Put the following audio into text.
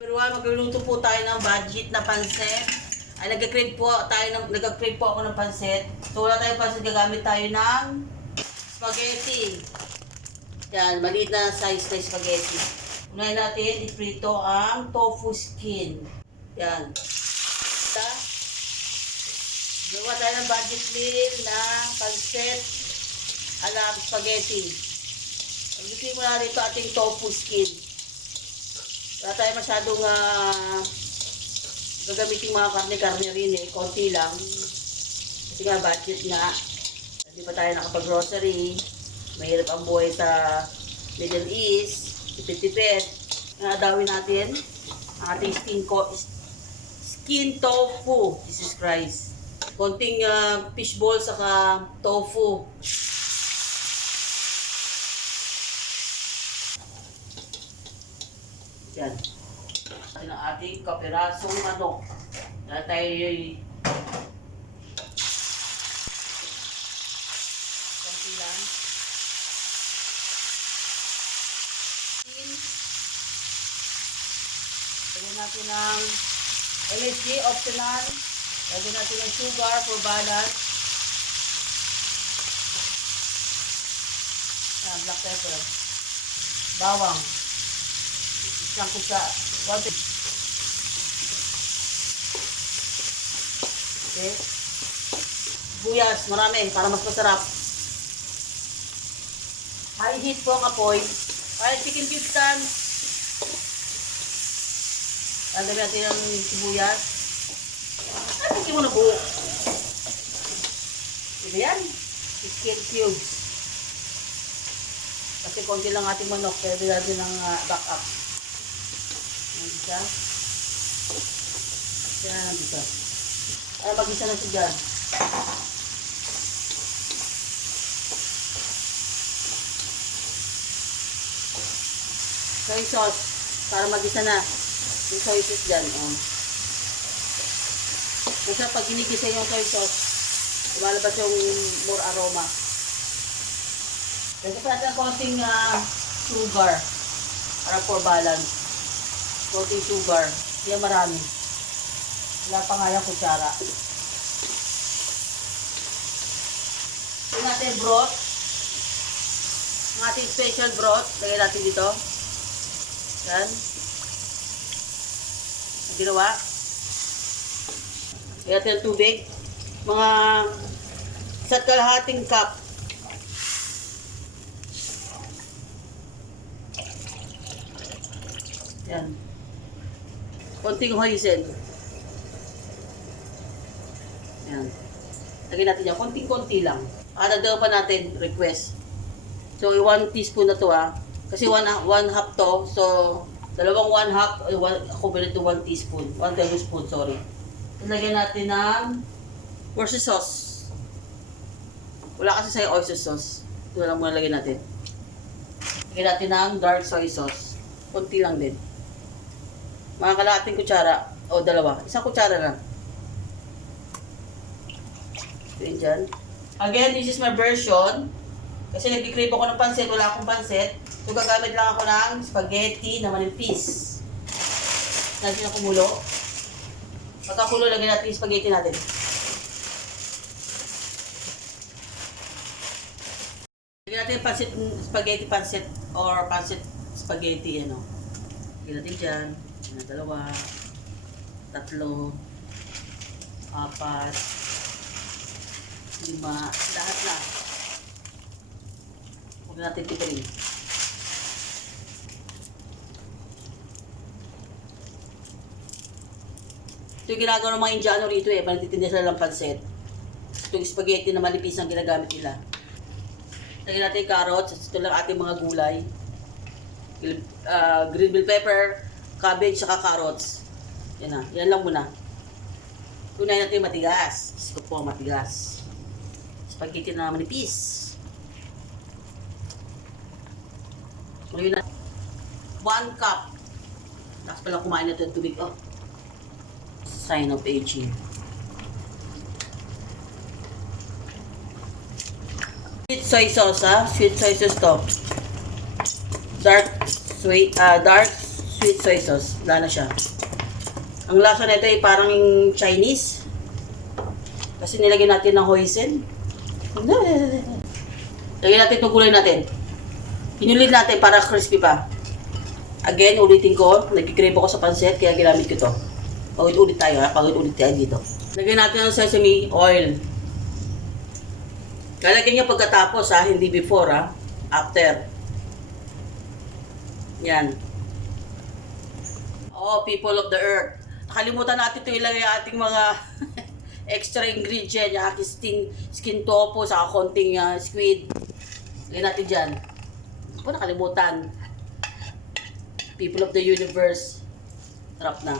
Pero magluluto po tayo ng budget na pansit. Ay nag-crave po ako ng pansit. So wala tayong pansit, gagamit tayo ng spaghetti. Yan, maliit na size na spaghetti. Unahin natin, iprito ang tofu skin. Yan. Gawa tayo ng budget meal ng pansit ala spaghetti. Paglutuin mo na dito ating tofu skin. Wala tayo masyadong gagamitin mga karne-karne rin eh. Konti lang. Kasi nga budget nga. Hindi pa tayo nakapag-grocery. Mahirap ang buhay sa Middle East. Tipid-tipid. Nadawin natin ang ating skin tofu. Jesus Christ. Konting fishball saka tofu. Yan. Ito ang ating kapirasong manok. Dahil tayo konti lang. Lagyan natin ng MSG, optional. Lagyan natin ng sugar for balance. Black pepper. Bawang. Isang kusa. Okay. Buyas, marami para mas masarap. High heat po ang apoy. Ay, chicken cubes tan. Lagyan natin ang sibuyas. Ay, hindi mo na buo. Ito yan. Chicken cubes. Kasi konti lang ating manok. Pwede natin ng backup. Ayan siya. Ayan dito. Ay, mag-isa na siya dyan. Soy sauce. Para mag-isa na. Yung soy sauce dyan. Kasi pag ginikisa yung soy sauce, lumalabas yung more aroma. Lagyan pa natin konting sugar. Para for balance. Konting sugar. Hindi marami. Wala pa nga yung kutsara. Lagyan natin broth. Ang ating special broth. Lagyan natin dito. Yan. Ang ginawa. Lagyan natin ang tubig. Mga 1.5 cup. Yan. Konting hoisin. Yan. Lagyan natin yan. Konting-konti lang. Dagdagan pa natin. Request. So, 1 teaspoon na to Kasi 1 half to. So, dalawang 1 half. Equivalent to 1 teaspoon. 1 tablespoon, sorry. Lagyan natin ng oyster sauce. Wala kasi sa'yo oyster sauce. Ito lang muna lagyan natin. Lagyan natin ng dark soy sauce. Konti lang din. Mga kalahating kutsara. O, 2. Isang kutsara lang. Ito yun dyan. Again, this is my version. Kasi nag-crave ako ng pansit. Wala akong pansit. So, gagamit lang ako ng spaghetti na manipis. Natin na kumulo. Pagkakulo, lagyan natin yung spaghetti natin. Lagyan natin yung spaghetti pansit or pansit spaghetti, ano. Lagyan natin dyan. 2, 3, 4, 5, lahat na. Huwag natin tipirin. Ito yung ginagawa ng mga Indiano rito panatitinda sila ng pansit. Ito yung spaghetti na manipis ang ginagamit nila. Lagyan natin yung carrots. Ito lang ating mga gulay. Green bell pepper, cabbage, saka carrots. Yan na. Yan lang muna. Tunayin natin yung matigas. Kasi ko po matigas. Spaghetti na manipis. Ngayon na. 1 cup. Tapos pala kumain na ito ng tubig. Sign of aging. Sweet soy sauce Sweet soy sauce to. Dark Sweet soy sauce. Wala na siya. Ang lasa nito ay parang Chinese. Kasi nilagyan natin ng hoisin. Lagyan natin itong gulay natin. Pinulid natin para crispy pa. Again, ulitin ko. Nagkikrave ako sa pansit, kaya ginamit ko to. Pagod-ulit tayo ha. Pagod-ulit tayo dito. Lagyan natin ng sesame oil. Lalagyan niya pagkatapos ha, hindi before ha. After. Yan. Oh, people of the earth. Nakalimutan natin ito ilagay ating mga extra ingredient. Yung aking skin tofu, saka konting squid. Lagyan natin dyan. Ako nakalimutan. People of the universe. Sarap na.